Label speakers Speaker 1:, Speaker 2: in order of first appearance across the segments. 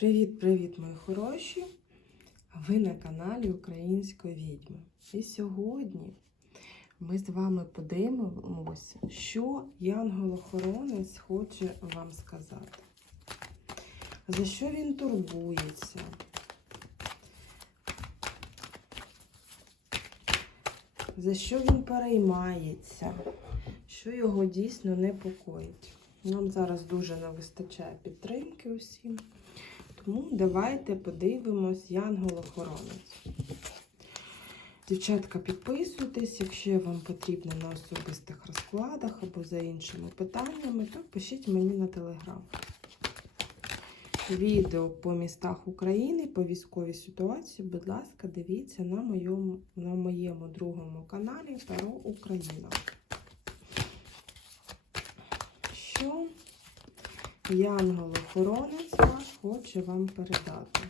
Speaker 1: Привіт-привіт, мої хороші! Ви на каналі Української відьми. І сьогодні ми з вами подивимося, що Янгол-охоронець хоче вам сказати. За що він турбується? За що він переймається? Що його дійсно непокоїть? Нам зараз дуже не вистачає підтримки усім. Тому давайте подивимось Янгол-охоронець. Дівчатка, підписуйтесь, якщо вам потрібно на особистих розкладах або за іншими питаннями, то пишіть мені на телеграм. Відео по містах України, по військовій ситуації, будь ласка, дивіться на моєму, на моєму другому каналі Таро Україна. Що Янгол-охоронець ваш хоче вам передати.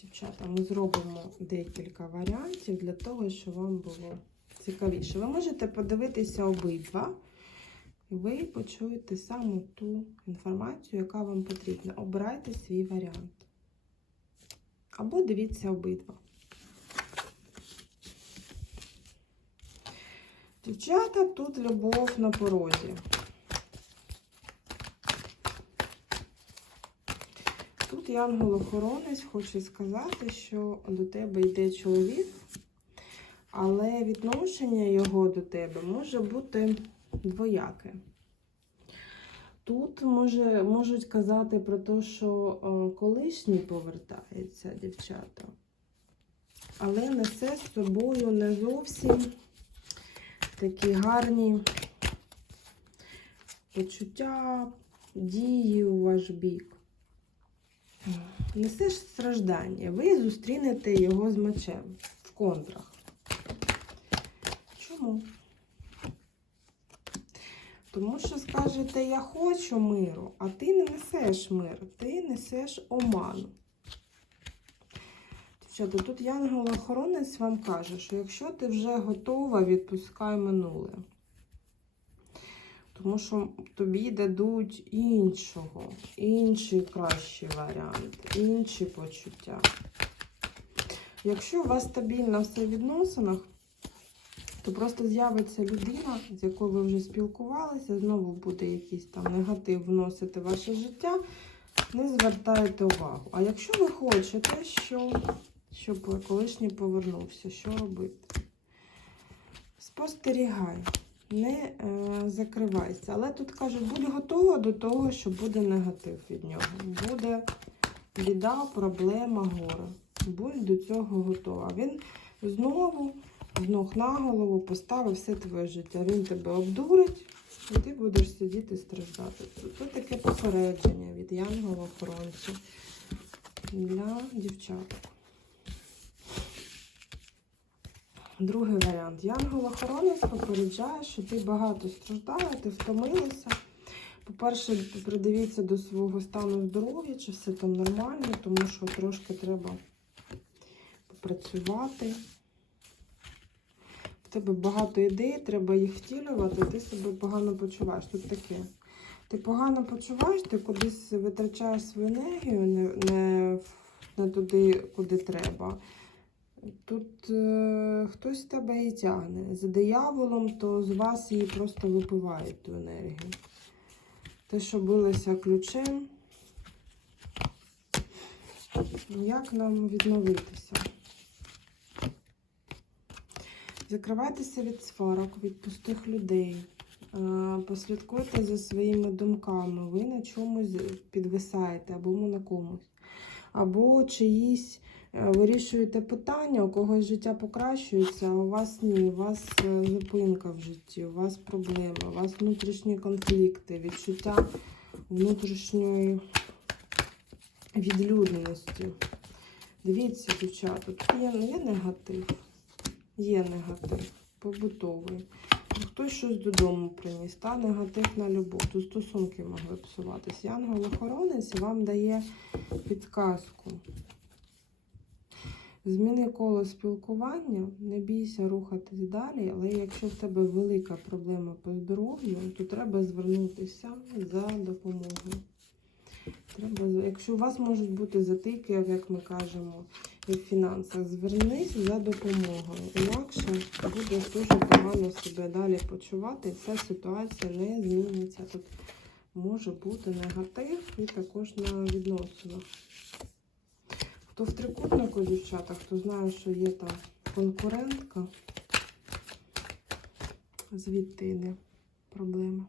Speaker 1: Дівчата, ми зробимо декілька варіантів для того, щоб вам було цікавіше. Ви можете подивитися обидва, і ви почуєте саме ту інформацію, яка вам потрібна. Обирайте свій варіант. Або дивіться обидва. Дівчата, тут любов на порозі. Тут янгол-охоронець хоче сказати, що до тебе йде чоловік, але відношення його до тебе може бути двояке. Тут може, можуть казати про те, що о, колишній повертається, дівчата, але несе з собою не зовсім такі гарні почуття, дії у ваш бік. Несеш страждання, ви зустрінете його з мечем в контрах. Чому? Тому що скажете, я хочу миру, а ти не несеш миру, ти несеш оману. Дівчата, тут янгол-охоронець вам каже, що якщо ти вже готова, відпускай минуле. Тому що тобі дадуть іншого, інший кращий варіант, інші почуття. Якщо у вас стабільно все в відносинах, то просто з'явиться людина, з якою ви вже спілкувалися, знову буде якийсь там негатив вносити в ваше життя, не звертайте увагу. А якщо ви хочете, що, щоб колишній повернувся, що робити? Спостерігай, не е, закривайся. Але тут кажуть, будь готова до того, що буде негатив від нього. Буде біда, проблема, горе. Будь до цього готова. Він знову з ног на голову поставив все твоє життя. Він тебе обдурить, і ти будеш сидіти страждати. Це таке попередження від янгола охоронця для дівчат. Другий варіант. Янгол-охоронець попереджає, що ти багато страждала, ти втомилася. По-перше, придивіться до свого стану здоров'я, чи все там нормально, тому що трошки треба попрацювати. В тебе багато ідей, треба їх втілювати, ти себе погано почуваєш. Тут таке. Ти погано почуваєш, ти кудись витрачаєш свою енергію, не, не, не туди, куди треба. Тут е, хтось тебе її тягне. За дияволом, то з вас її просто випивають ту енергію. Те, що билося ключем, як нам відновитися? Закривайтеся від сварок, від пустих людей. Е, Послідкуйте за своїми думками. Ви на чомусь підвисаєте або на комусь. Або чиїсь вирішуєте питання, у когось життя покращується, а у вас ні, у вас е, зупинка в житті, у вас проблеми, у вас внутрішні конфлікти, відчуття внутрішньої відлюдності. Дивіться, дівчата, тут є, є негатив. Є негатив, побутовий. Хтось щось додому приніс, та негатив на любов. Тут стосунки могли псуватись. Янгол-охоронець вам дає підказку. Зміни коло спілкування, не бійся рухатись далі, але якщо в тебе велика проблема по здоров'ю, то треба звернутися за допомогою. Треба, якщо у вас можуть бути затики, як ми кажемо, в фінансах, звернись за допомогою. Інакше будеш дуже погано себе далі почувати, і ця ситуація не зміниться. Тут може бути негатив і також на відносинах. Хто в трикутнику, дівчата, хто знає, що є там конкурентка, звідти йде проблема.